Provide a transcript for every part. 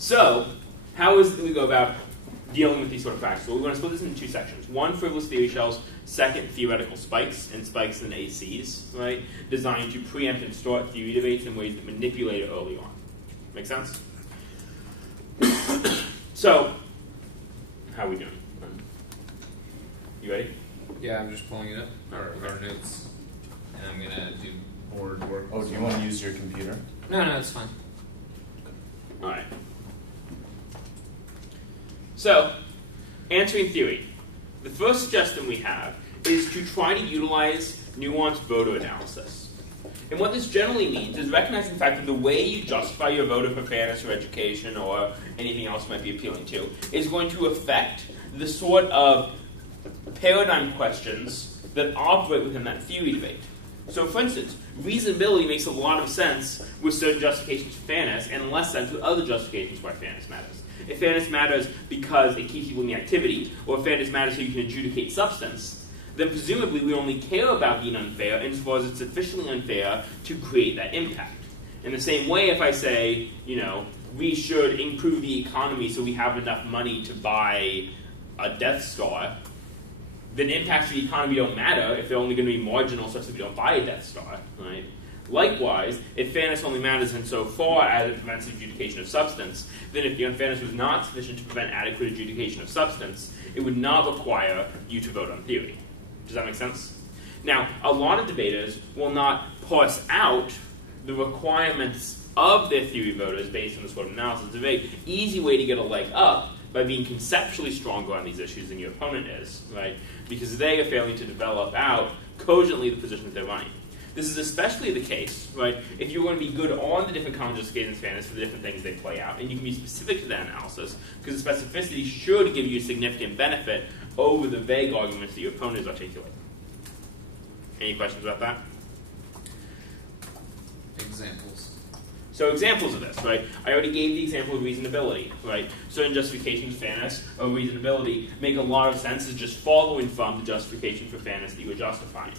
So, how is it that we go about dealing with these sort of factors? Well, we're going to split this into two sections. One, frivolous theory shells. Second, theoretical spikes, and spikes and ACs, right? Designed to preempt and start theory debates in ways that manipulate it early on. Make sense? So, how are we doing? You ready? Yeah, I'm just pulling it up. Our notes. And I'm going to do board work. Oh, do you want to use your computer? No, it's fine. All right. So, answering theory. The first suggestion we have is to try to utilize nuanced voter analysis. And what this generally means is recognizing the fact that the way you justify your voter for fairness or education or anything else you might be appealing to is going to affect the sort of paradigm questions that operate within that theory debate. So, for instance, reasonability makes a lot of sense with certain justifications for fairness and less sense with other justifications why fairness matters. If fairness matters because it keeps people in the activity, or if fairness matters so you can adjudicate substance, then presumably we only care about being unfair insofar as it's sufficiently unfair to create that impact. In the same way, if I say, we should improve the economy so we have enough money to buy a Death Star, then impacts to the economy don't matter if they're only going to be marginal such that we don't buy a Death Star, right? Likewise, if fairness only matters insofar as it prevents the adjudication of substance, then if the unfairness was not sufficient to prevent adequate adjudication of substance, it would not require you to vote on theory. Does that make sense? Now, a lot of debaters will not parse out the requirements of their theory voters based on this sort of analysis. It's a very easy way to get a leg up by being conceptually stronger on these issues than your opponent is, right? Because they are failing to develop out cogently the position that they're running. This is especially the case, right, if you're going to be good on the different common justifications of fairness for the different things they play out, and you can be specific to that analysis, because the specificity should give you a significant benefit over the vague arguments that your opponent is articulating. Any questions about that? Examples. So examples of this, right? I already gave the example of reasonability, right? Certain justifications of fairness or reasonability make a lot of sense as just following from the justification for fairness that you were justifying.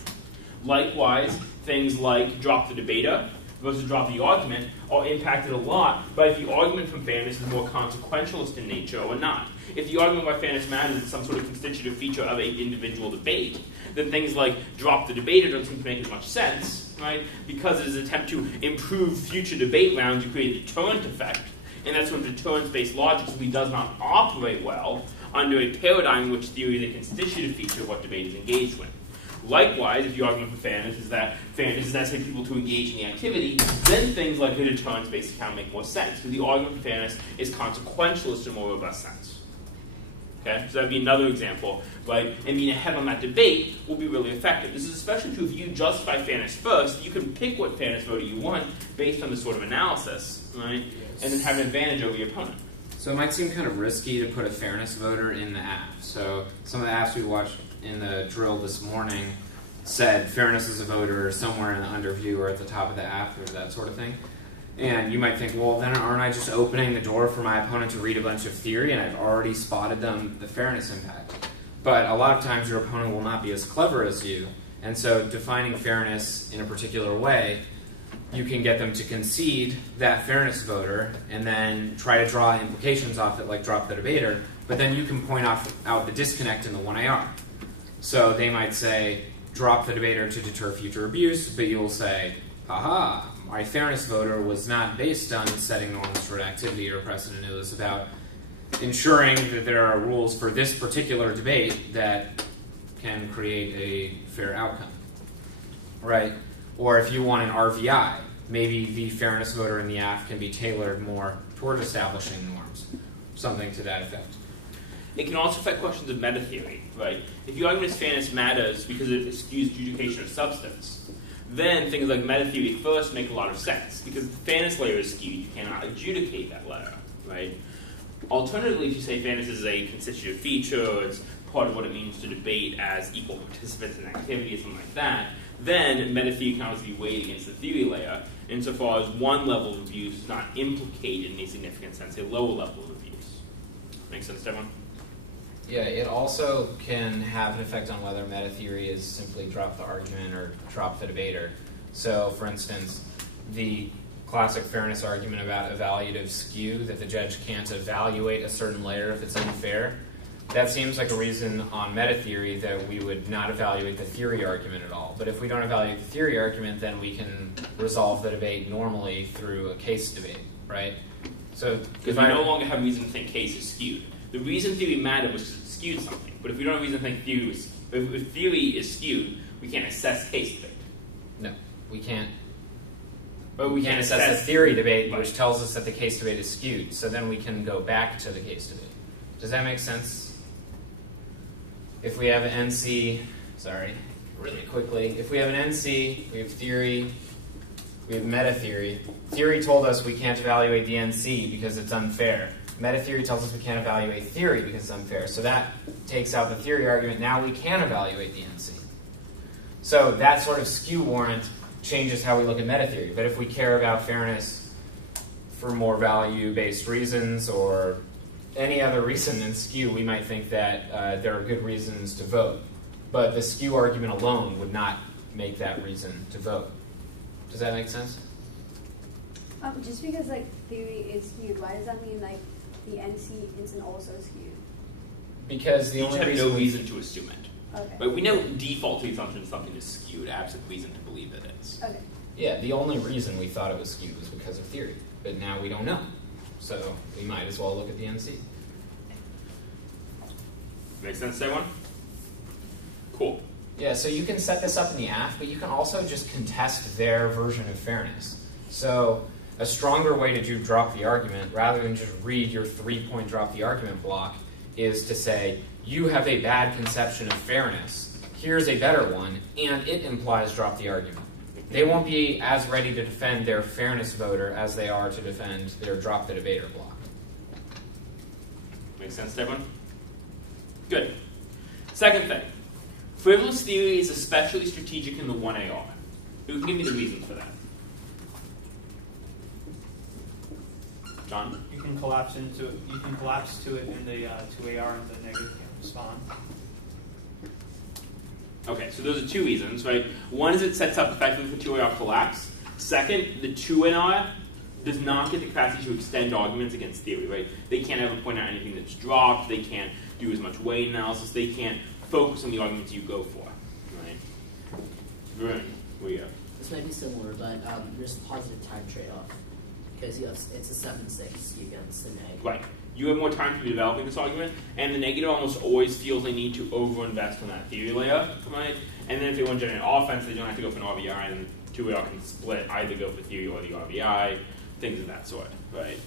Likewise, things like drop the debater versus drop the argument are impacted a lot by if the argument from fairness is more consequentialist in nature or not. If the argument why fairness matters is some sort of constitutive feature of an individual debate, then things like drop the debater don't seem to make as much sense, right? Because it is an attempt to improve future debate rounds to create a deterrent effect, and that sort of deterrence-based logic simply does not operate well under a paradigm in which theory is a constitutive feature of what debate is engaged with. Likewise, if the argument for fairness is that fairness is necessary for people to engage in the activity, then things like a deterrence-based account make more sense, because the argument for fairness is consequentialist in a more robust sense. Okay, so that would be another example, right? And being ahead on that debate will be really effective. This is especially true if you justify fairness first. You can pick what fairness voter you want based on this sort of analysis, right? Yes. And then have an advantage over your opponent. So it might seem kind of risky to put a fairness voter in the app. So some of the apps we watched in the drill this morning said fairness as a voter somewhere in the underview or at the top of the app or that sort of thing. And you might think, well, then aren't I just opening the door for my opponent to read a bunch of theory and I've already spotted them the fairness impact? But a lot of times your opponent will not be as clever as you. And so defining fairness in a particular way, you can get them to concede that fairness voter and then try to draw implications off it, like drop the debater, but then you can point out the disconnect in the 1AR. So they might say, drop the debater to deter future abuse, but you'll say, aha, my fairness voter was not based on setting norms for activity or precedent. It was about ensuring that there are rules for this particular debate that can create a fair outcome, right? Or if you want an RVI, maybe the fairness voter in the app can be tailored more toward establishing norms, something to that effect. It can also affect questions of meta-theory, right? If the argument is fairness matters because it skews adjudication of substance, then things like meta-theory first make a lot of sense, because the fairness layer is skewed. You cannot adjudicate that layer, right? Alternatively, if you say fairness is a constitutive feature, it's part of what it means to debate as equal participants in activity or something like that, then meta-theory can obviously be weighed against the theory layer, insofar as one level of abuse is not implicated in a significant sense, a lower level of abuse. Make sense to everyone? Yeah, it also can have an effect on whether meta-theory is simply drop the argument or drop the debater. So, for instance, the classic fairness argument about evaluative skew, that the judge can't evaluate a certain layer if it's unfair. That seems like a reason on meta-theory that we would not evaluate the theory argument at all. But if we don't evaluate the theory argument, then we can resolve the debate normally through a case debate, right? So because we no longer have reason to think case is skewed. The reason theory mattered was because it skewed something. But if we don't have reason to think theory is, if theory is skewed, we can't assess case debate. No, we can't. But we can't assess the theory debate, right, which tells us that the case debate is skewed. So then we can go back to the case debate. Does that make sense? If we have an NC, really quickly, if we have an NC, we have theory, we have meta-theory. Theory told us we can't evaluate the NC because it's unfair. Meta-theory tells us we can't evaluate theory because it's unfair. So that takes out the theory argument. Now we can evaluate the NC. So that sort of skew warrant changes how we look at meta-theory. But if we care about fairness for more value-based reasons or any other reason than skew, we might think that there are good reasons to vote. But the skew argument alone would not make that reason to vote. Does that make sense? Just because like theory is skewed, why does that mean like the NC isn't also skewed? Because the only have reason no reason to assume it. Okay. But we know default to the assumption something is skewed, absent reason to believe it is. Okay. Yeah, the only reason we thought it was skewed was because of theory. But now we don't know. So we might as well look at the NC. Make sense to everyone? Cool. Yeah, so you can set this up in the AF, but you can also just contest their version of fairness. So a stronger way to do drop the argument, rather than just read your 3-point drop the argument block, is to say, you have a bad conception of fairness. Here's a better one, and it implies drop the argument. They won't be as ready to defend their fairness voter as they are to defend their drop the debater block. Make sense to everyone? Good. Second thing. Frivolous theory is especially strategic in the 1AR. Who can give me the reasons for that? John? You can collapse into it. You can collapse to it in the 2AR, and the negative can't respond. Okay, so those are two reasons, right? One is it sets up effectively for 2AR collapse. Second, the 2NR does not get the capacity to extend arguments against theory, right? They can't ever point out anything that's dropped. They can't do as much weight analysis. They can't focus on the arguments you go for, right? Vern, where you go? This might be similar, but there's a positive time trade-off. Because it's a 7-6 against the neg. Right. You have more time to be developing this argument, and the negative almost always feels they need to overinvest on that theory layer, right? And then if they want to generate offense, they don't have to go for an RBI, and 2AR can split, either go for theory or the RBI, things of that sort, right?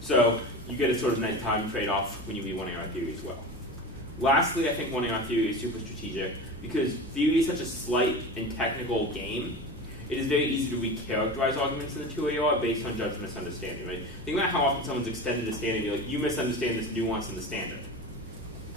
So you get a sort of nice time trade-off when you read 1AR theory as well. Lastly, I think 1AR theory is super strategic because theory is such a slight and technical game. It is very easy to recharacterize arguments in the 2AR based on judge misunderstanding, right? Think about how often someone's extended a standard, you're like, you misunderstand this nuance in the standard.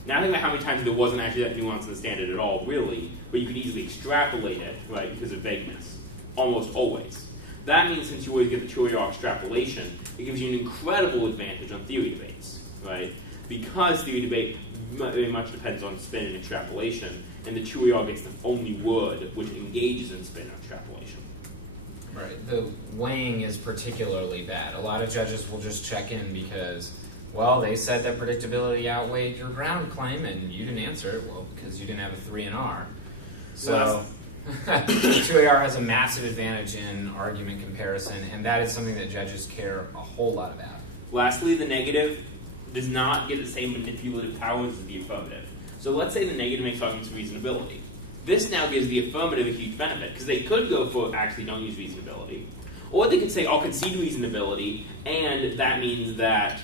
Now think about how many times there wasn't actually that nuance in the standard at all, really, but you could easily extrapolate it, right, because of vagueness. Almost always. That means since you always get the 2AR extrapolation, it gives you an incredible advantage on theory debates, right? Because theory debate very much depends on spin and extrapolation, and the 2AR gets the only word which engages in spin and extrapolation. Right. The weighing is particularly bad. A lot of judges will just check in because, well, they said that predictability outweighed your ground claim, and you didn't answer it. Well, because you didn't have a 3 and R. So 2AR has a massive advantage in argument comparison, and that is something that judges care a whole lot about. Lastly, the negative does not get the same manipulative powers as the affirmative. So let's say the negative makes arguments for reasonability. This now gives the affirmative a huge benefit, because they could go for actually don't use reasonability. Or they could say, I'll concede reasonability, and that means that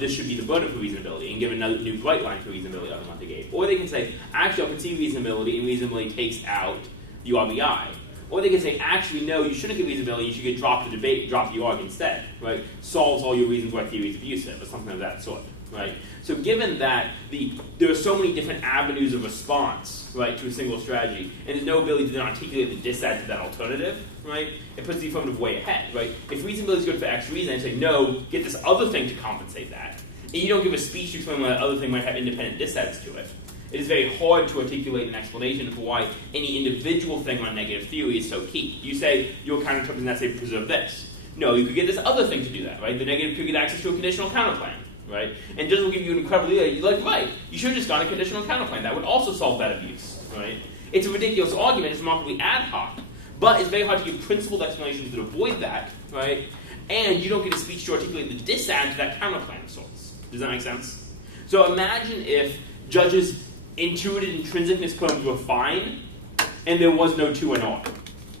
this should be the burden for reasonability, and give another new bright line for reasonability on what they gave. Or they can say, actually, I'll concede reasonability, and reasonability takes out the RBI. Or they can say, actually, no, you shouldn't get reasonability, you should get drop the debate, drop the arg instead, right? Solves all your reasons why theory is abusive, or something of that sort, right? So given that there are so many different avenues of response, right, to a single strategy, and there's no ability to then articulate the dissent to that alternative, right, it puts the affirmative way ahead, right? If reasonability is good for X reason, and say, no, get this other thing to compensate that, and you don't give a speech to explain why that other thing might have independent dissents to it, it is very hard to articulate an explanation for why any individual thing on negative theory is so key. You say, your counterterms in that say preserve this. No, you could get this other thing to do that, right? The negative could get access to a conditional counterplan, right? And judges will give you an incredible idea. You're like, right, you should have just gone a conditional counterplan. That would also solve that abuse, right? It's a ridiculous argument. It's remarkably ad hoc. But it's very hard to give principled explanations that avoid that, right? And you don't get a speech to articulate the disadvantage to that counterplan of sorts. Does that make sense? So imagine if judges' intuited intrinsicness claims were fine, and there was no 2 and R,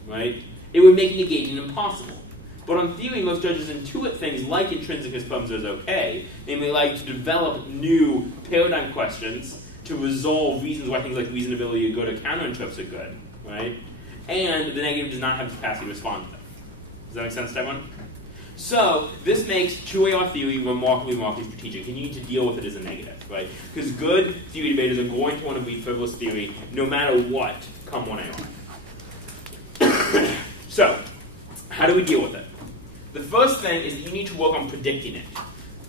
right? It would make negating impossible. But on theory, most judges intuit things like intrinsicness claims as okay, and they like to develop new paradigm questions to resolve reasons why things like reasonability are good or counterinterps are good, right? And the negative does not have the capacity to respond to them. Does that make sense to everyone? So this makes 2AR theory remarkably strategic, and you need to deal with it as a negative, right? Because good theory debaters are going to want to read frivolous theory no matter what come 1AR. So, how do we deal with it? The first thing is that you need to work on predicting it.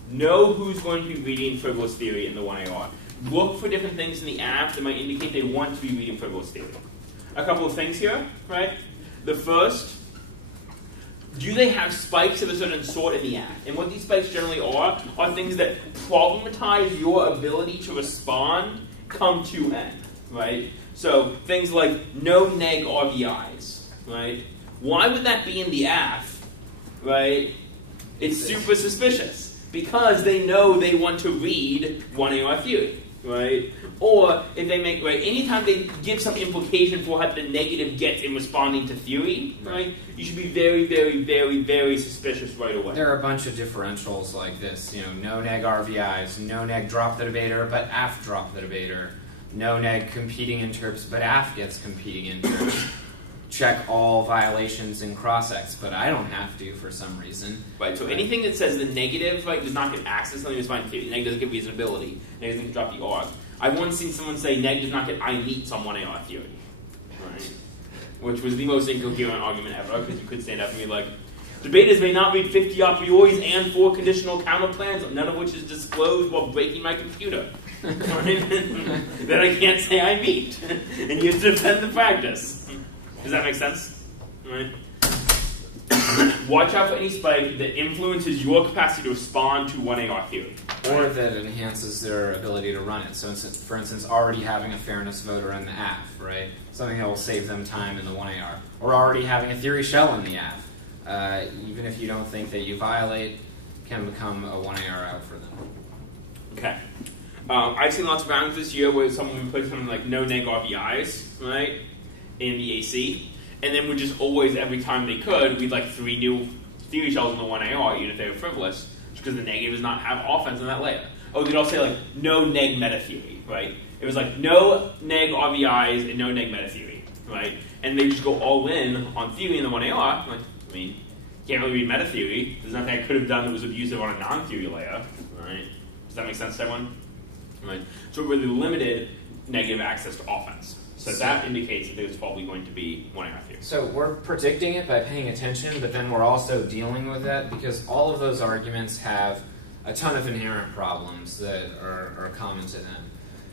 Know who's going to be reading frivolous theory in the 1AR. Look for different things in the app that might indicate they want to be reading frivolous theory. A couple of things here, right? The first, do they have spikes of a certain sort in the app? And what these spikes generally are things that problematize your ability to respond come to N, right? So things like no neg RVIs, right? Why would that be in the app, right? It's super suspicious because they know they want to read 1AR theory, right? Or if they make, right, anytime they give some implication for how the negative gets in responding to theory, right, you should be very, very, very, very suspicious right away. There are a bunch of differentials like this, no neg RVIs, no neg drop the debater, but AF drop the debater, no neg competing interps, but AF gets competing interps. Check all violations in cross-X, but I don't have to for some reason. Right, so anything that says the negative does not get access to something that's fine theory, the negative doesn't get reasonability, negative doesn't drop the R. I've once seen someone say neg does not get I meets on 1AR theory, right? Which was the most incoherent argument ever, because you could stand up and be like, debaters may not read 50 a prioris and 4 conditional counterplans, none of which is disclosed while breaking my computer. Then I can't say I meet. And you have to defend the practice. Does that make sense? Right? Watch out for any spike that influences your capacity to respond to 1AR theory. Or that enhances their ability to run it. So, for instance, already having a fairness voter in the AF, right? Something that will save them time in the 1AR. Or already having a theory shell in the AF. Even if you don't think that you violate, can become a 1AR out for them. Okay. I've seen lots of rounds this year where someone would put something like no neg RBIs, right, in the AC, and then would just always, every time they could, read like 3 new theory shells in the 1AR, even if they were frivolous, because the negative does not have offense in that layer. Oh, they'd all say like no neg meta theory, right? It was like no neg RBIs and no neg meta theory, right? And they just go all in on theory in the 1AR. Like, I mean, can't really read meta theory. There's nothing I could have done that was abusive on a non-theory layer, right? Does that make sense to everyone? Right. So really limited negative access to offense. So that indicates that there's probably going to be 1AR theory. So we're predicting it by paying attention, but then we're also dealing with that because all of those arguments have a ton of inherent problems that are common to them.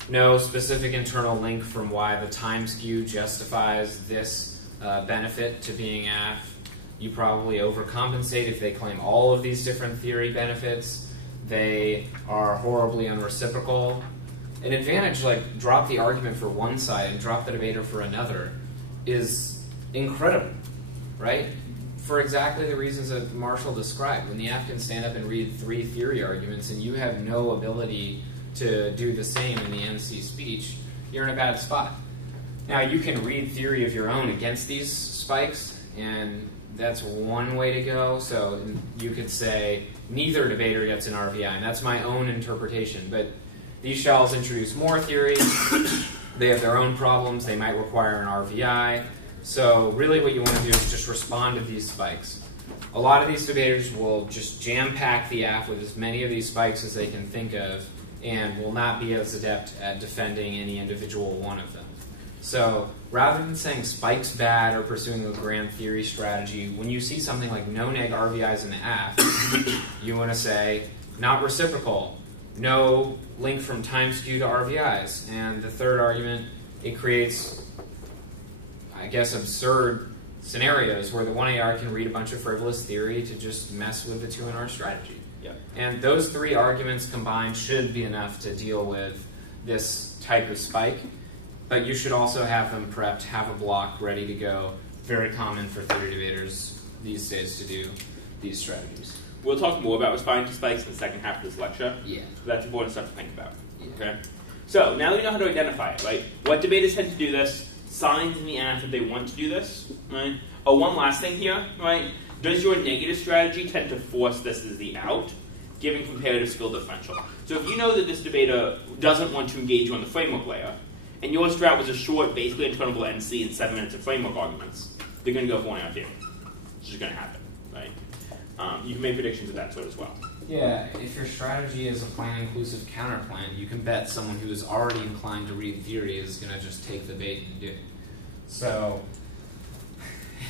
No specific internal link from why the time skew justifies this benefit to being AF. You probably overcompensate if they claim all of these different theory benefits. They are horribly unreciprocal. An advantage like drop the argument for one side and drop the debater for another is incredible, right? For exactly the reasons that Marshall described. When the AF can stand up and read 3 theory arguments and you have no ability to do the same in the NC speech, you're in a bad spot. Now you can read theory of your own against these spikes, and that's one way to go. So you could say neither debater gets an RVI, and that's my own interpretation. But these shells introduce more theory. They have their own problems. They might require an RVI. So really what you want to do is just respond to these spikes. A lot of these debaters will just jam-pack the AF with as many of these spikes as they can think of and will not be as adept at defending any individual one of them. So rather than saying spikes bad or pursuing a grand theory strategy, when you see something like no neg RVIs in the AF, you want to say not reciprocal, no link from time skew to RVIs. And the third argument, it creates, I guess, absurd scenarios where the 1AR can read a bunch of frivolous theory to just mess with the 2NR strategy. Yeah. And those three arguments combined should be enough to deal with this type of spike, but you should also have them prepped, have a block ready to go. Very common for theory debaters these days to do these strategies. We'll talk more about responding to spikes in the second half of this lecture. Yeah. That's important stuff to think about. Yeah. Okay. So now we know how to identify it, right? What debaters tend to do this, signs in the app that they want to do this, right? Oh, one last thing here, right? Does your negative strategy tend to force this as the out, giving comparative skill differential? So if you know that this debater doesn't want to engage you on the framework layer, and your strat was a short, basically interminable NC in 7 minutes of framework arguments, they're going to go for 1 out here. It's just going to happen, right? You can make predictions of that sort as well. Yeah, if your strategy is a plan-inclusive counterplan, you can bet someone who is already inclined to read theory is going to just take the bait and do it. So,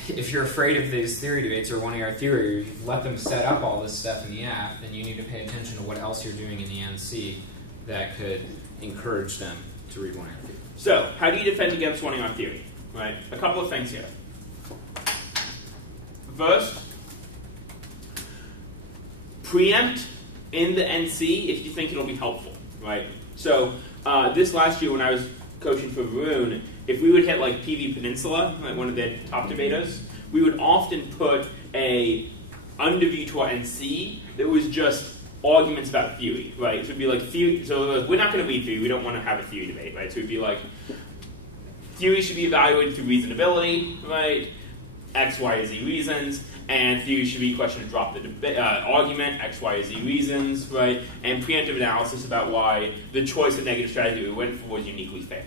if you're afraid of these theory debates or 1AR theory, or you've let them set up all this stuff in the app, then you need to pay attention to what else you're doing in the NC that could encourage them to read 1AR theory. So, how do you defend against 1AR theory? Right? A couple of things here. First, preempt in the NC if you think it'll be helpful, right? So this last year when I was coaching for Varun, if we would hit like PV Peninsula, like one of their top debaters, we would often put a underview to our NC that was just arguments about theory, right? So it'd be like theory. So we're not going to read theory. We don't want to have a theory debate, right? So it'd be like theory should be evaluated through reasonability, right? X, Y, or Z reasons, and theory should be a question to drop the argument, X, Y, or Z reasons, right? And preemptive analysis about why the choice of negative strategy we went for was uniquely fair,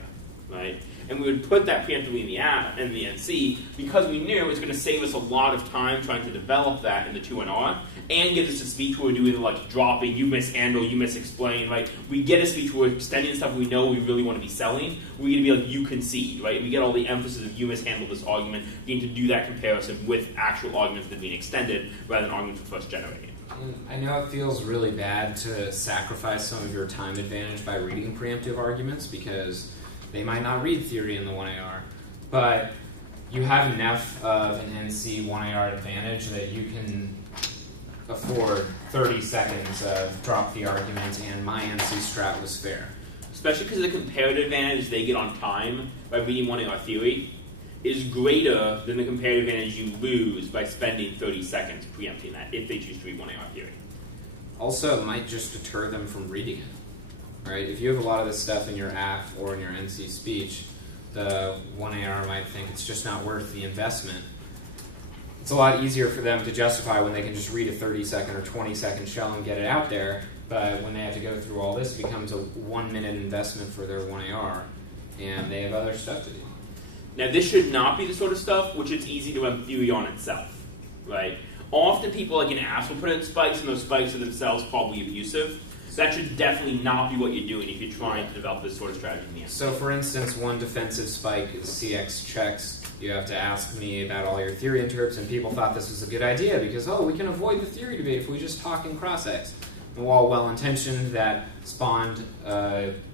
right? And we would put that preemptively in the app and the NC because we knew it was going to save us a lot of time trying to develop that in the 2NR and give us a speech where we're doing like dropping, you mishandle, you misexplain, right? We get a speech where we're extending stuff we know we really want to be selling. We're going to be like, you concede, right? We get all the emphasis of you mishandle this argument. We need to do that comparison with actual arguments that are being extended rather than arguments we're first generating. I know it feels really bad to sacrifice some of your time advantage by reading preemptive arguments because they might not read theory in the 1AR, but you have enough of an NC 1AR advantage that you can afford 30 seconds of drop the argument and my NC strat was fair. Especially because the comparative advantage they get on time by reading 1AR theory is greater than the comparative advantage you lose by spending 30 seconds preempting that if they choose to read 1AR theory. Also, it might just deter them from reading it. Right? If you have a lot of this stuff in your app or in your NC speech, the 1AR might think it's just not worth the investment. It's a lot easier for them to justify when they can just read a 30-second or 20-second shell and get it out there, but when they have to go through all this, it becomes a 1-minute investment for their 1AR, and they have other stuff to do. Now, this should not be the sort of stuff which it's easy to run theory on itself, right? Often people like in apps will put in spikes, and those spikes are themselves probably abusive. So that should definitely not be what you're doing if you're trying to develop this sort of strategy in the end. So for instance, one defensive spike is CX checks. You have to ask me about all your theory interps, and people thought this was a good idea because, oh, we can avoid the theory debate if we just talk in cross-X. And while well-intentioned, that spawned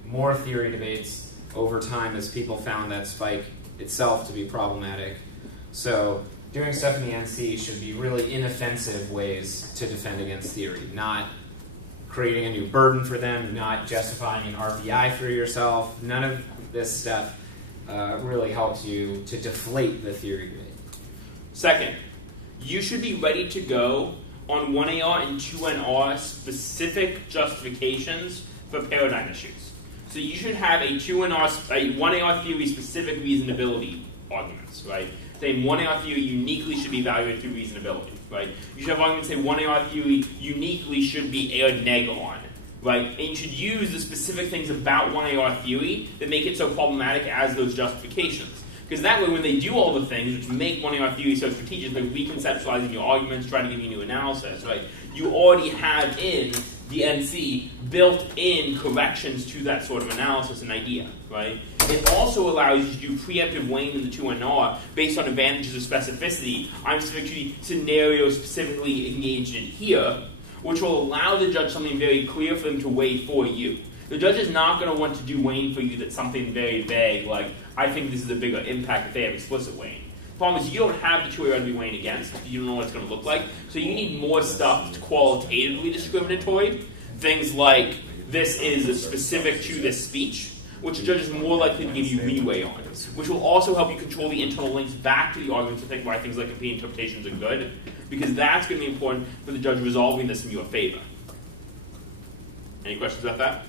more theory debates over time as people found that spike itself to be problematic. So doing stuff in the NC should be really inoffensive ways to defend against theory, not creating a new burden for them, not justifying an RPI for yourself. None of this stuff really helps you to deflate the theory debate. Second, you should be ready to go on 1AR and 2NR specific justifications for paradigm issues. So you should have a 1AR theory specific reasonability arguments, right? Saying 1AR theory uniquely should be evaluated through reasonability, right? You should have arguments saying 1AR theory uniquely should be aired neg on, right? And you should use the specific things about 1AR theory that make it so problematic as those justifications. Because that way, when they do all the things which make 1AR theory so strategic, like reconceptualizing your arguments, trying to give you new analysis, right? You already have in the NC built-in corrections to that sort of analysis and idea, right? It also allows you to do preemptive weighing in the 2NR based on advantages of specificity. I'm specifically scenario specifically engaged in here, which will allow the judge something very clear for them to weigh for you. The judge is not going to want to do weighing for you that's something very vague, like, I think this is a bigger impact if they have explicit weighing. Problem is, you don't have the two-way to be weighing against. You don't know what it's going to look like. So you need more stuff to qualitatively discriminatory. Things like, this is specific to this speech, which a judge is more likely to give you leeway on, which will also help you control the internal links back to the arguments to think why things like competing interpretations are good, because that's going to be important for the judge resolving this in your favor. Any questions about that?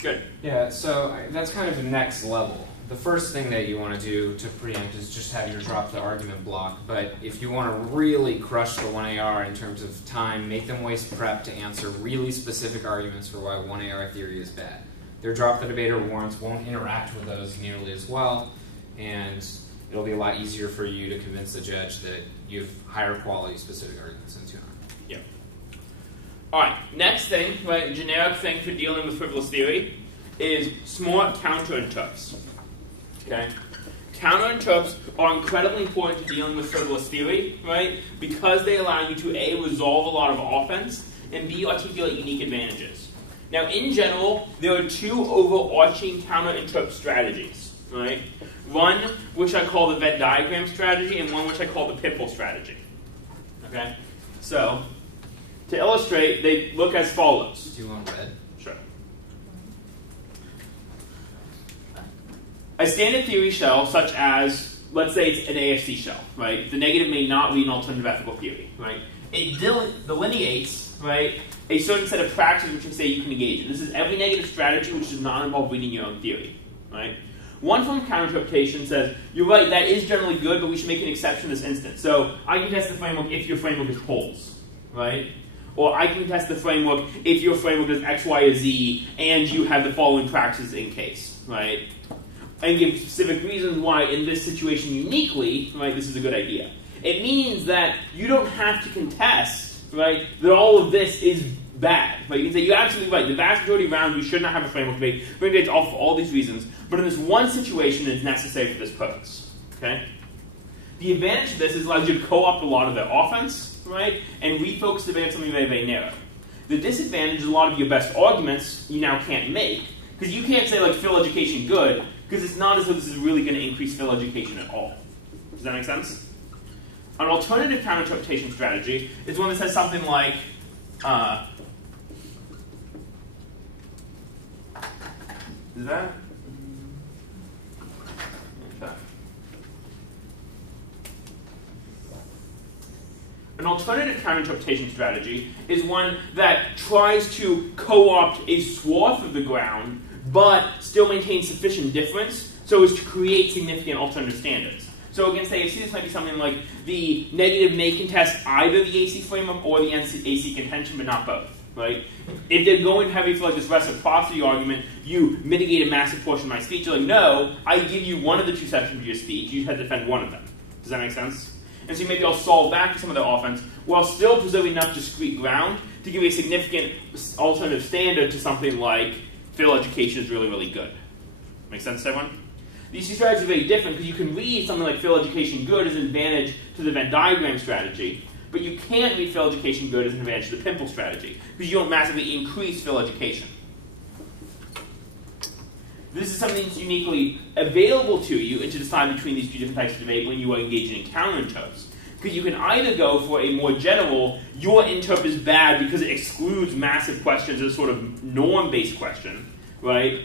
Good. Yeah, so that's kind of the next level. The first thing that you want to do to preempt is just have your drop the argument block. But if you want to really crush the 1AR in terms of time, make them waste prep to answer really specific arguments for why 1AR theory is bad. Their drop the debater warrants won't interact with those nearly as well, and it'll be a lot easier for you to convince the judge that you have higher quality specific arguments than 200. Yeah. All right, next thing, right, generic thing for dealing with frivolous theory is smart counterinterps. Okay? Counterinterps are incredibly important to dealing with frivolous theory, right? Because they allow you to A, resolve a lot of offense, and B, articulate unique advantages. Now, in general, there are two overarching counterinterp strategies, right? One, which I call the Venn diagram strategy, and one which I call the pimple strategy. Okay? So, to illustrate, they look as follows. Do you want red? Sure. A standard theory shell, such as, let's say it's an AFC shell, right? The negative may not read an alternative ethical theory, right? It delineates, right, a certain set of practices which we say you can engage in. This is every negative strategy which does not involve reading your own theory, right? One form of counterinterpretation says, you're right, that is generally good, but we should make an exception in this instance. So I can test the framework if your framework is poles, right? Or I can test the framework if your framework does X, Y, or Z, and you have the following practices in case, right? And give specific reasons why in this situation uniquely, right, this is a good idea. It means that you don't have to contest, right, that all of this is bad. Right? You can say, you're absolutely right, the vast majority of rounds you should not have a framework debate. Framework debate's off for all these reasons, but in this one situation it's necessary for this purpose. Okay? The advantage of this is it allows you to co-opt a lot of their offense, right, and refocus the debate on something very, very narrow. The disadvantage is a lot of your best arguments you now can't make, because you can't say, like, Phil education good, because it's not as though this is really going to increase Phil education at all. Does that make sense? An alternative counterinterpretation strategy is one that says something like, is that? Okay. An alternative counterinterpretation strategy is one that tries to co-opt a swath of the ground but still maintain sufficient difference so as to create significant alternative standards. So against AFC, this might be something like the negative may contest either the AC framework or the AC contention, but not both. Right? If they're going heavy for like this reciprocity argument, you mitigate a massive portion of my speech. You're like, no, I give you one of the two sections of your speech. You have to defend one of them. Does that make sense? And so maybe I'll solve back to some of their offense while still preserving enough discrete ground to give a significant alternative standard to something like Phil education is really, really good. Make sense to everyone? These two strategies are very different because you can read something like Phil education good as an advantage to the Venn diagram strategy, but you can't read Phil education good as an advantage to the pimple strategy because you don't massively increase Phil education. This is something that's uniquely available to you and to decide between these two different types of debate when you are engaging in counterinterps. Because you can either go for a more general, your interp is bad because it excludes massive questions as a sort of norm-based question, right?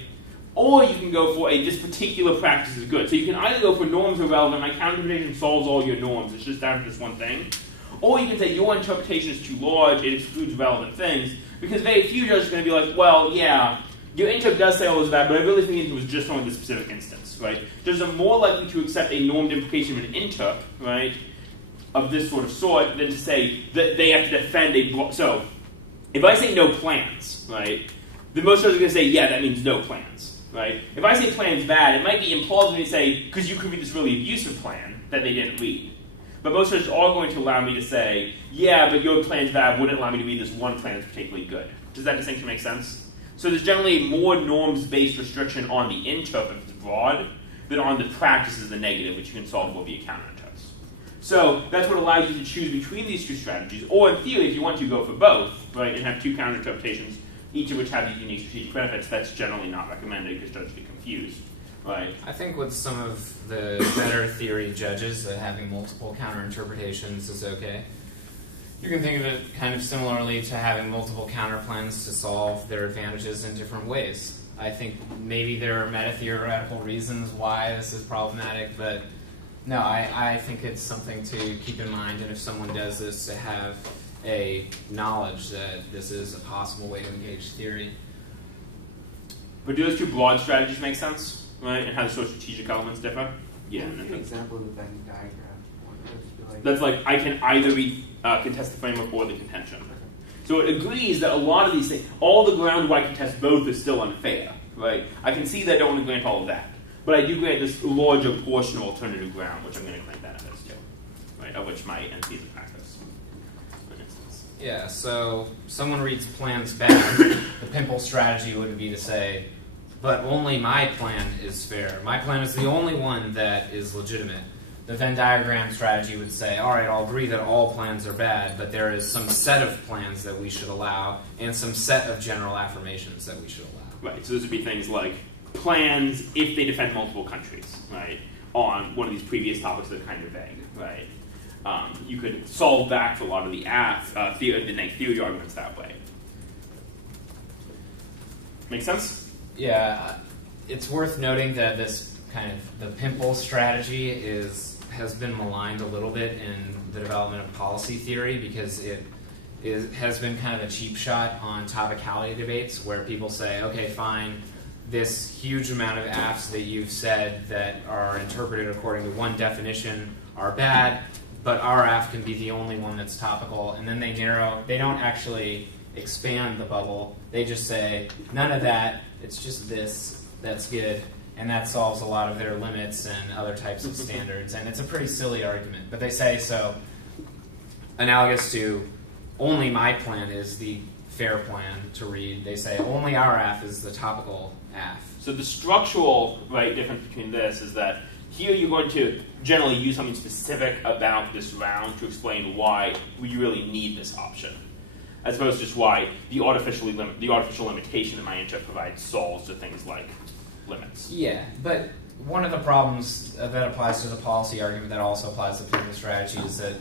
Or you can go for a, this particular practice is good. So you can either go for norms are relevant, my counterinterpretation solves all your norms, it's just down to this one thing. Or you can say your interpretation is too large, it excludes relevant things, because very few judges are going to be like, well, yeah, your interp does say all this bad, but I really think it was just only this specific instance, right? Judges are more likely to accept a normed implication of an interp, right, of this sort than to say that they have to defend a... So, if I say no plans, right, then most judges are going to say, yeah, that means no plans, right? If I say plan's bad, it might be implausible to say, because you could read this really abusive plan that they didn't read. But most judges are going to allow me to say, yeah, but your plan's bad wouldn't allow me to read this one plan that's particularly good. Does that distinction make sense? So there's generally a more norms-based restriction on the interp if it's broad than on the practices of the negative, which you can solve via counterinterps. So that's what allows you to choose between these two strategies, or in theory, if you want to go for both, right, and have two counterinterpretations, each of which have these unique strategic benefits. That's generally not recommended because judges get confused. right? I think with some of the better theory judges that having multiple counter-interpretations is okay. You can think of it kind of similarly to having multiple counterplans to solve their advantages in different ways. I think maybe there are meta-theoretical reasons why this is problematic, but no, I think it's something to keep in mind, and if someone does this, to have a knowledge that this is a possible way to engage theory. But do those two broad strategies make sense, right? And how the sort of strategic elements differ? Yeah. Give an example of the Venn diagram. That's like, I can either contest the framework or the contention. So it agrees that a lot of these things, all the ground where I contest both is still unfair, right? I can see that I don't want to grant all of that. But I do grant this larger portion of alternative ground, which I'm going to claim benefits to, right? Of which my NC is a practice, for instance. Yeah, so someone reads plans bad. The pimple strategy would be to say, but only my plan is fair. My plan is the only one that is legitimate. The Venn diagram strategy would say, all right, I'll agree that all plans are bad, but there is some set of plans that we should allow and some set of general affirmations that we should allow. Right, so those would be things like plans if they defend multiple countries, right, on one of these previous topics that are kind of vague, right? You could solve back for a lot of the negative theory arguments that way. Make sense? Yeah, it's worth noting that this kind of the pimple strategy has been maligned a little bit in the development of policy theory because it has been kind of a cheap shot on topicality debates where people say, okay, fine, this huge amount of AFs that you've said that are interpreted according to one definition are bad, but our AF can be the only one that's topical, and then they don't actually expand the bubble, they just say, none of that, it's just this, that's good. And that solves a lot of their limits and other types of standards. And it's a pretty silly argument. But they say, so, analogous to only my plan is the fair plan to read. They say only our AF is the topical AF. So the structural difference between this is that here you're going to generally use something specific about this round to explain why we really need this option, as opposed to just why the artificial limitation that my inter provides solves to things like limits. Yeah, but one of the problems that applies to the policy argument that also applies to Pindell strategy is that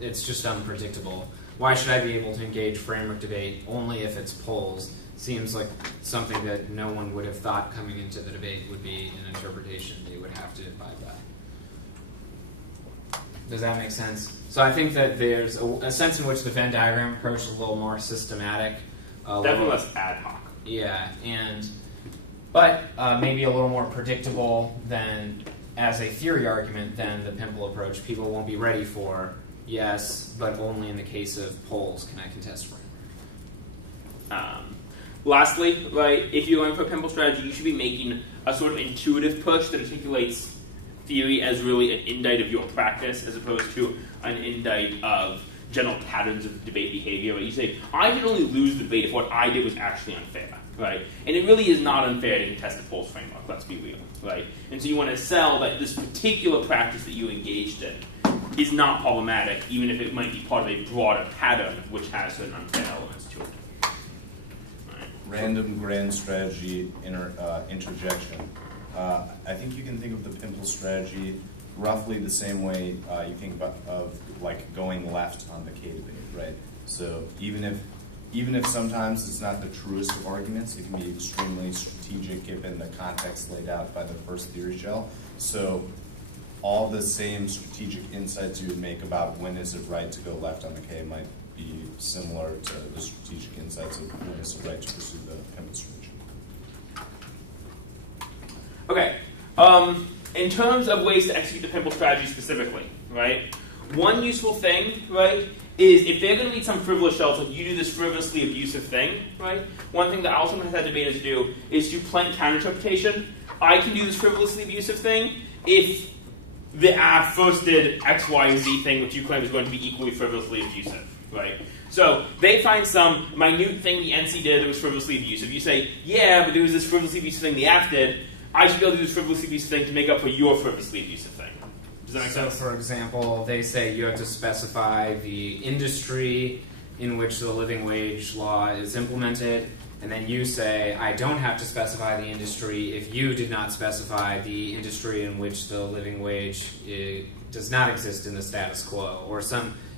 it's just unpredictable. Why should I be able to engage framework debate only if it's polls? Seems like something that no one would have thought coming into the debate would be an interpretation they would have to abide by. Does that make sense? So I think that there's a sense in which the Venn diagram approach is a little more systematic. Definitely less ad hoc. Yeah, but maybe a little more predictable than as a theory argument than the pimple approach. People won't be ready for, yes, but only in the case of polls can I contest framework. Lastly, if you're going for a pimple strategy, you should be making a sort of intuitive push that articulates theory as really an indite of your practice as opposed to an indite of general patterns of debate behavior. Where you say, I can only lose the debate if what I did was actually unfair. Right? And it really is not unfair to contest the polls framework, let's be real. Right? And so you want to sell that this particular practice that you engaged in is not problematic, even if it might be part of a broader pattern which has certain unfair elements to it. Right. Random grand strategy interjection. I think you can think of the pimple strategy roughly the same way you think of like going left on the K debate, right? So even if sometimes it's not the truest of arguments, it can be extremely strategic given the context laid out by the first theory shell. So all the same strategic insights you would make about when is it right to go left on the K might be similar to the strategic insights of when is it right to pursue the pimple strategy. Okay. In terms of ways to execute the pimple strategy specifically, right? One useful thing, right, is if they're going to meet some frivolous shells, like you do this frivolously abusive thing, right? One thing that I also have had debaters do is to plank counterinterpretation. I can do this frivolously abusive thing if the app first did X, Y, or Z thing, which you claim is going to be equally frivolously abusive, right? So they find some minute thing the NC did that was frivolously abusive. You say, yeah, but there was this frivolously abusive thing the app did. I should be able to do this frivolously abusive thing to make up for your frivolously abusive thing. Does that make sense? So, for example, they say you have to specify the industry in which the living wage law is implemented, and then you say, I don't have to specify the industry if you did not specify the industry in which the living wage does not exist in the status quo, or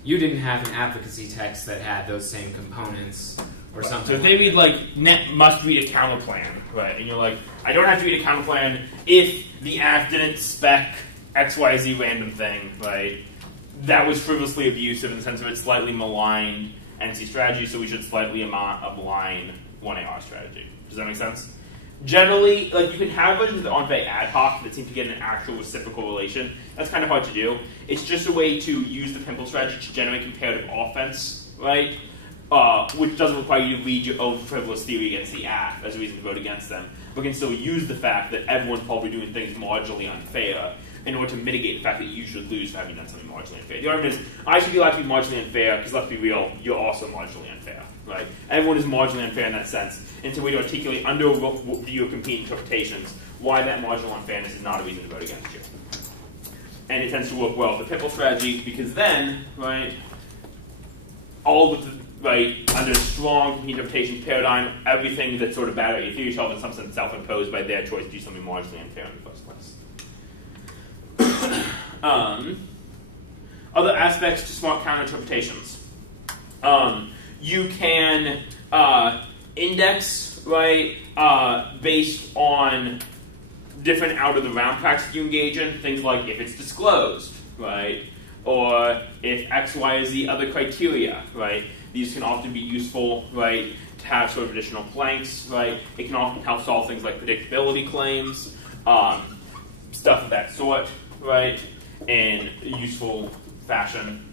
you didn't have an advocacy text that had those same components, or something. So if they read like net must read a counter plan, right? And you're like, I don't have to read a counter plan if the app didn't spec XYZ random thing, right? That was frivolously abusive in the sense of it slightly maligned NC strategy, so we should slightly malign 1AR strategy. Does that make sense? Generally, like you can have versions that aren't very ad hoc that seem to get an actual reciprocal relation. That's kind of hard to do. It's just a way to use the pimple strategy to generate comparative offense, right? Which doesn't require you to read your own frivolous theory against the app as a reason to vote against them, but can still use the fact that everyone's probably doing things marginally unfair in order to mitigate the fact that you should lose for having done something marginally unfair. The argument is, I should be allowed to be marginally unfair, because let's be real, you're also marginally unfair, right? Everyone is marginally unfair in that sense, and so we to articulate under a view of competing interpretations why that marginal unfairness is not a reason to vote against you. And it tends to work well with the pimple strategy, because then, right, all of the, right, under a strong competing interpretations paradigm, everything that's sort of bad at your theory shell is in some sense self-imposed by their choice to do something marginally unfair in the first place. Other aspects to smart counterinterpretations. You can index, right, based on different out-of-the-round practices you engage in, things like if it's disclosed, right, or if X, Y, or Z other criteria, right. These can often be useful, right, to have sort of additional planks, right. It can often help solve things like predictability claims, stuff of that sort, right, in a useful fashion.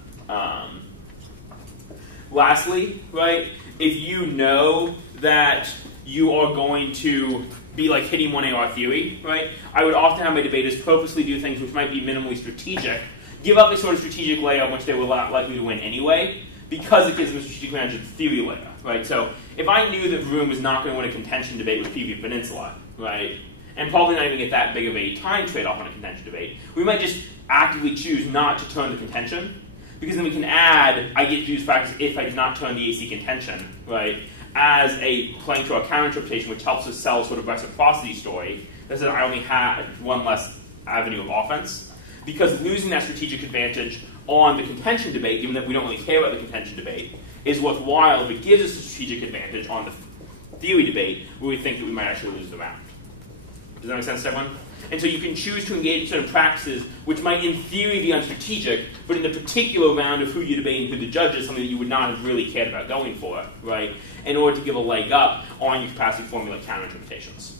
Lastly, right, if you know that you are going to be like hitting 1AR theory, right, I would often have my debaters purposely do things which might be minimally strategic, give up a sort of strategic layer on which they were likely to win anyway, because it gives them a strategic advantage of the theory layer, right? So if I knew that Vroom was not going to win a contention debate with PV Peninsula, right, and probably not even get that big of a time trade-off on a contention debate, we might just actively choose not to turn the contention, because then we can add, I get to use practice if I did not turn the AC contention, right, as a plank to our counterinterpretation, which helps us sell sort of reciprocity story that says I only have one less avenue of offense. Because losing that strategic advantage on the contention debate, given that we don't really care about the contention debate, is worthwhile if it gives us a strategic advantage on the theory debate where we think that we might actually lose the round. Does that make sense to everyone? And so you can choose to engage in certain practices which might in theory be unstrategic, but in the particular round of who you debate and who the judge is, something that you would not have really cared about going for, right, in order to give a leg up on your capacity to formulate counterinterpretations.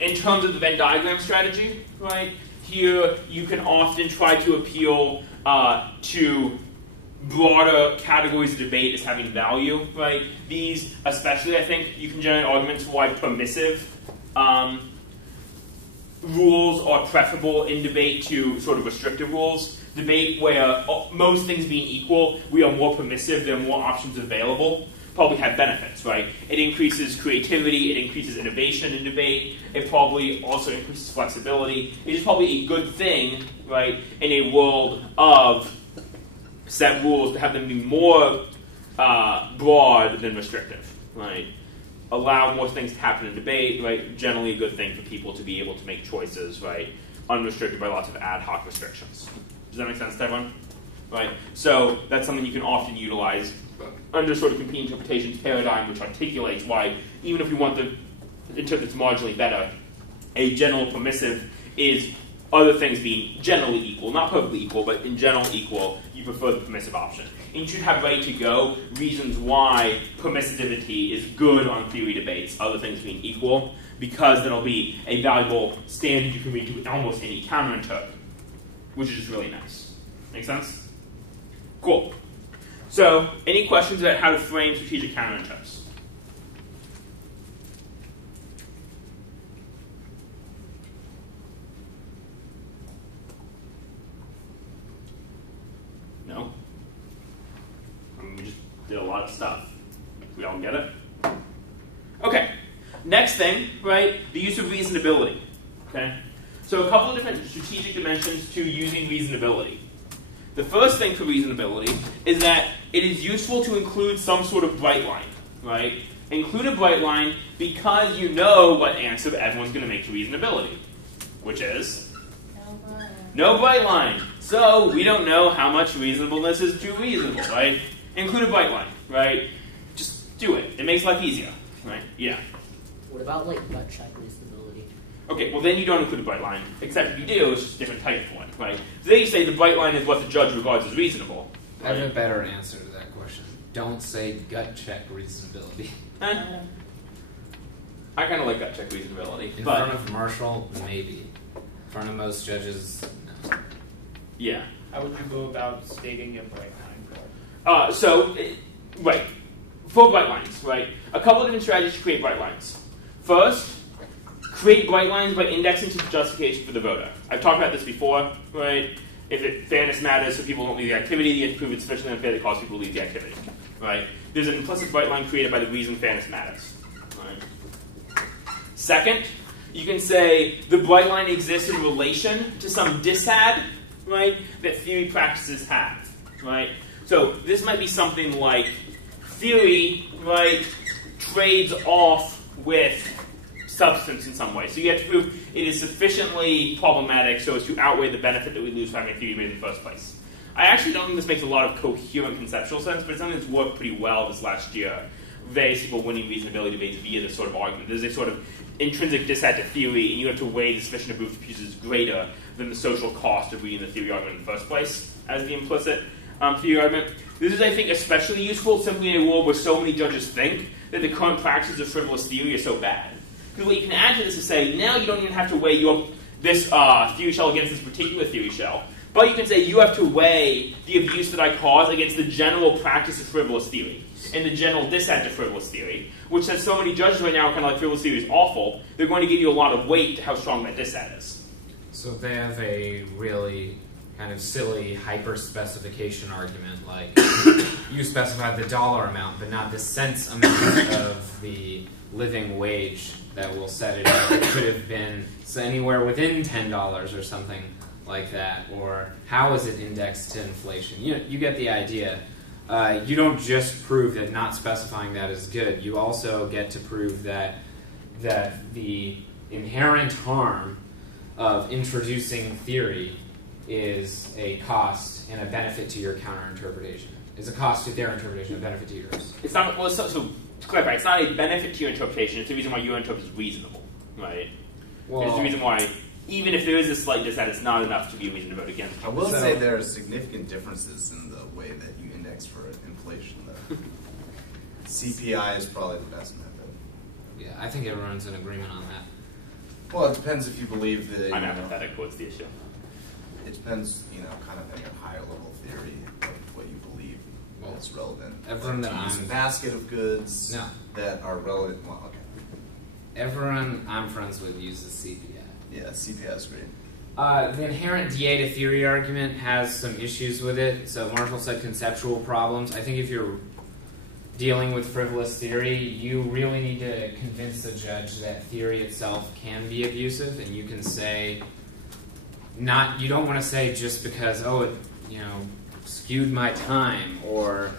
In terms of the Venn diagram strategy, right, here you can often try to appeal to broader categories of debate as having value, right? These, especially, I think, you can generate arguments for why permissive rules are preferable in debate to sort of restrictive rules. Debate where most things being equal, we are more permissive, there are more options available, probably have benefits, right? It increases creativity, it increases innovation in debate, it probably also increases flexibility. It is probably a good thing, right, in a world of set rules to have them be more broad than restrictive, right? Allow more things to happen in debate, right? Generally a good thing for people to be able to make choices, right? Unrestricted by lots of ad hoc restrictions. Does that make sense to everyone? Right? So that's something you can often utilize under sort of competing interpretations paradigm, which articulates why, even if you want to interpret it's marginally better, a general permissive is other things being generally equal, not perfectly equal, but in general equal, you prefer the permissive option. And you should have ready to go reasons why permissivity is good on theory debates, other things being equal, because that'll be a valuable standard you can read to almost any counterinterpret, which is just really nice. Make sense? Cool. So, any questions about how to frame strategic counterinterprets? No? I mean, we just did a lot of stuff. We all get it? Okay. Next thing, right, the use of reasonability. Okay? So a couple of different strategic dimensions to using reasonability. The first thing for reasonability is that it is useful to include some sort of bright line, right? Include a bright line because you know what answer everyone's going to make to reasonability, which is no bright line. So we don't know how much reasonableness is too reasonable, right? Include a bright line, right? Just do it. It makes life easier, right? Yeah. What about like gut check reasonability? Okay, well then you don't include a bright line, except if you do, it's just a different type of one, right? So then you say the bright line is what the judge regards as reasonable. I have a better answer to that question. Don't say gut check reasonability. I kind of like gut check reasonability. In front of Marshall, maybe. In front of most judges, no. Yeah. How would you go about stating a bright line? Right. For bright lines, right? A couple of different strategies to create bright lines. First, create bright lines by indexing to the justification for the voter. I've talked about this before, right? If fairness matters so people don't leave the activity, you have to prove it's sufficiently unfair to cause people to leave the activity, right? There's an implicit bright line created by the reason fairness matters, right? Second, you can say the bright line exists in relation to some disad, right, that theory practices have, right? So this might be something like theory, right, trades off with substance in some way. So you have to prove it is sufficiently problematic so as to outweigh the benefit that we lose from having a theory made in the first place. I actually don't think this makes a lot of coherent conceptual sense, but it's something that's worked pretty well this last year. Various people winning reasonability debates via this sort of argument. There's a sort of intrinsic disad to theory, and you have to weigh the sufficient to prove pieces greater than the social cost of reading the theory argument in the first place as the implicit theory argument. This is, I think, especially useful simply in a world where so many judges think that the current practices of frivolous theory are so bad. Because what you can add to this is say, now you don't even have to weigh this theory shell against this particular theory shell, but you can say you have to weigh the abuse that I cause against the general practice of frivolous theory and the general disad to frivolous theory, which says so many judges right now are kind of like frivolous theory is awful, they're going to give you a lot of weight to how strong that disad is. So they have a really kind of silly hyper-specification argument, like you specified the dollar amount, but not the cents amount of the living wage that will set it up. It could have been anywhere within $10 or something like that, or how is it indexed to inflation? You get the idea. You don't just prove that not specifying that is good. You also get to prove that the inherent harm of introducing theory is a cost and a benefit to your counter-interpretation. It's a cost to their interpretation, a benefit to yours. It's not, well, so to clarify, it's not a benefit to your interpretation, it's the reason why your interpretation is reasonable, right? Well, it's the reason why, even if there is a slight disad, it's not enough to be a reason to vote against. I will say there are significant differences in the way that you index for inflation, though. CPI is probably the best method. Yeah, I think everyone's in agreement on that. Well, it depends if you believe that. I'm apathetic towards the issue. It depends, kind of on your higher level theory of what you believe is relevant. Everyone that use a basket of goods that are relevant. Well, okay. Everyone I'm friends with uses CPI. Yeah, CPI is great. The inherent DA to theory argument has some issues with it. So Marshall said conceptual problems. I think if you're dealing with frivolous theory, you really need to convince the judge that theory itself can be abusive, and you can say, you don't want to say just because, it skewed my time, or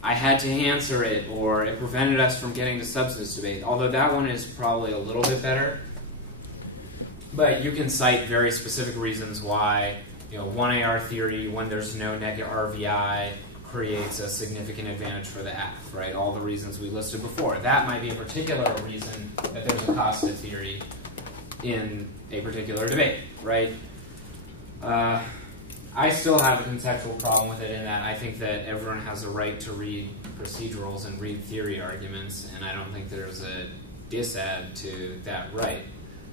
I had to answer it, or it prevented us from getting to substance debate, although that one is probably a little bit better. But you can cite very specific reasons why, 1AR theory, when there's no negative RVI, creates a significant advantage for the F, right? All the reasons we listed before. That might be in particular a reason that there's a cost to theory in a particular debate, right? I still have a conceptual problem with it in that I think that everyone has a right to read procedurals and read theory arguments, and I don't think there's a disad to that right,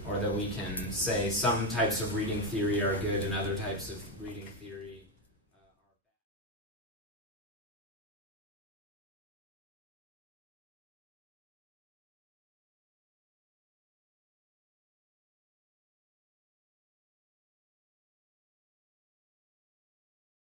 or that we can say some types of reading theory are good and other types of reading theory